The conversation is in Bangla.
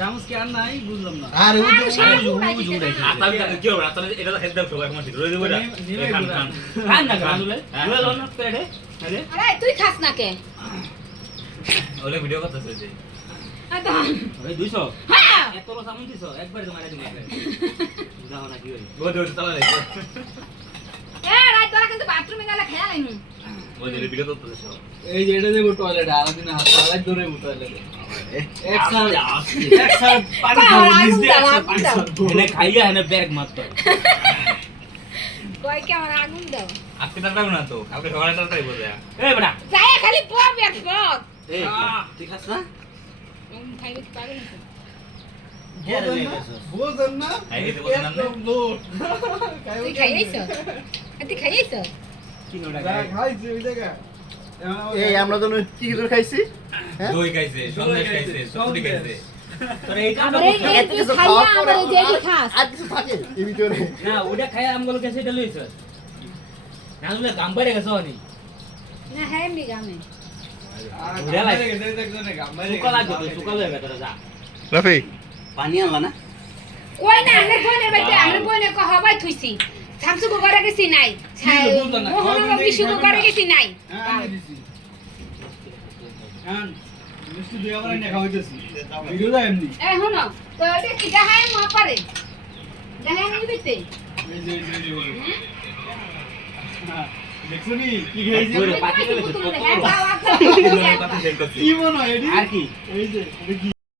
চামচ কি আর নাই? বুঝলাম না। আরে ওই কি হবে? এটা তো দাও সবাই মাটি রয়ে দেবো এটা। খান খান। খান না গ্রানুলে হ্যাঁ। দুয়ে লন পেড়ে আরে। আরে তুই খাস না কে? ওলে ভিডিও করতেছে যে। আয় ওই 200 হ্যাঁ। এত লোক সামন দিছো? একবার তোমার দিন একবার বুঝাও না কি হই ও দেও তালা লাগে এ রাই তোরা কিন্তু বাথরুমে গেলে খেয়াল আইনু। ও ভিডিও করতেছে এই যে এটা দেবো টয়লেট আলাদিন হাত দৌড়ে টয়লেট আমার আগুন দাও আজকে তার না তো কালকে সকালে তাড়াতাড়ি বোঝা এই বড়া যায় খালি পপ এক পপ এই, আহ। তুই না? উম, কি পাগল নাকি? বোঝেন না? বোঝেন না? খাই খেতে বোঝেন না? একদম লোট। তুই খাইয়াইছ তুই খাইয়াইছ কি নোটা যা ওই জায়গা। এই আমরা তো কি কি খাইছি? দই খাইছে সন্দেশ। খাইছে। সবটি খাইছে হ্যাঁ রাফি। পানি আনলা না? কই না আমরা বোনের বাড়িতে আমরা বোনের কো হবাই থুইছি। শামসু কো করে গেছি নাই? মোহন বিশু খাবেন না। গেছি নাই? হ্যাঁ। হ্যাঁ, মিষ্টি দুই আবার এনে খাওয়াইতেছি। ভিডিও দেয় এমনি। এ হনো তো এটা কি দেখায় মা পারে দেখায় নিবিতে এই যে, এই যে, এই যে, এই যে। হ্যাঁ, দেখছ নি? কি খেয়েছি ওরে, পাতি। হ্যাঁ করছি কি মনে হয় আর কি এই যে?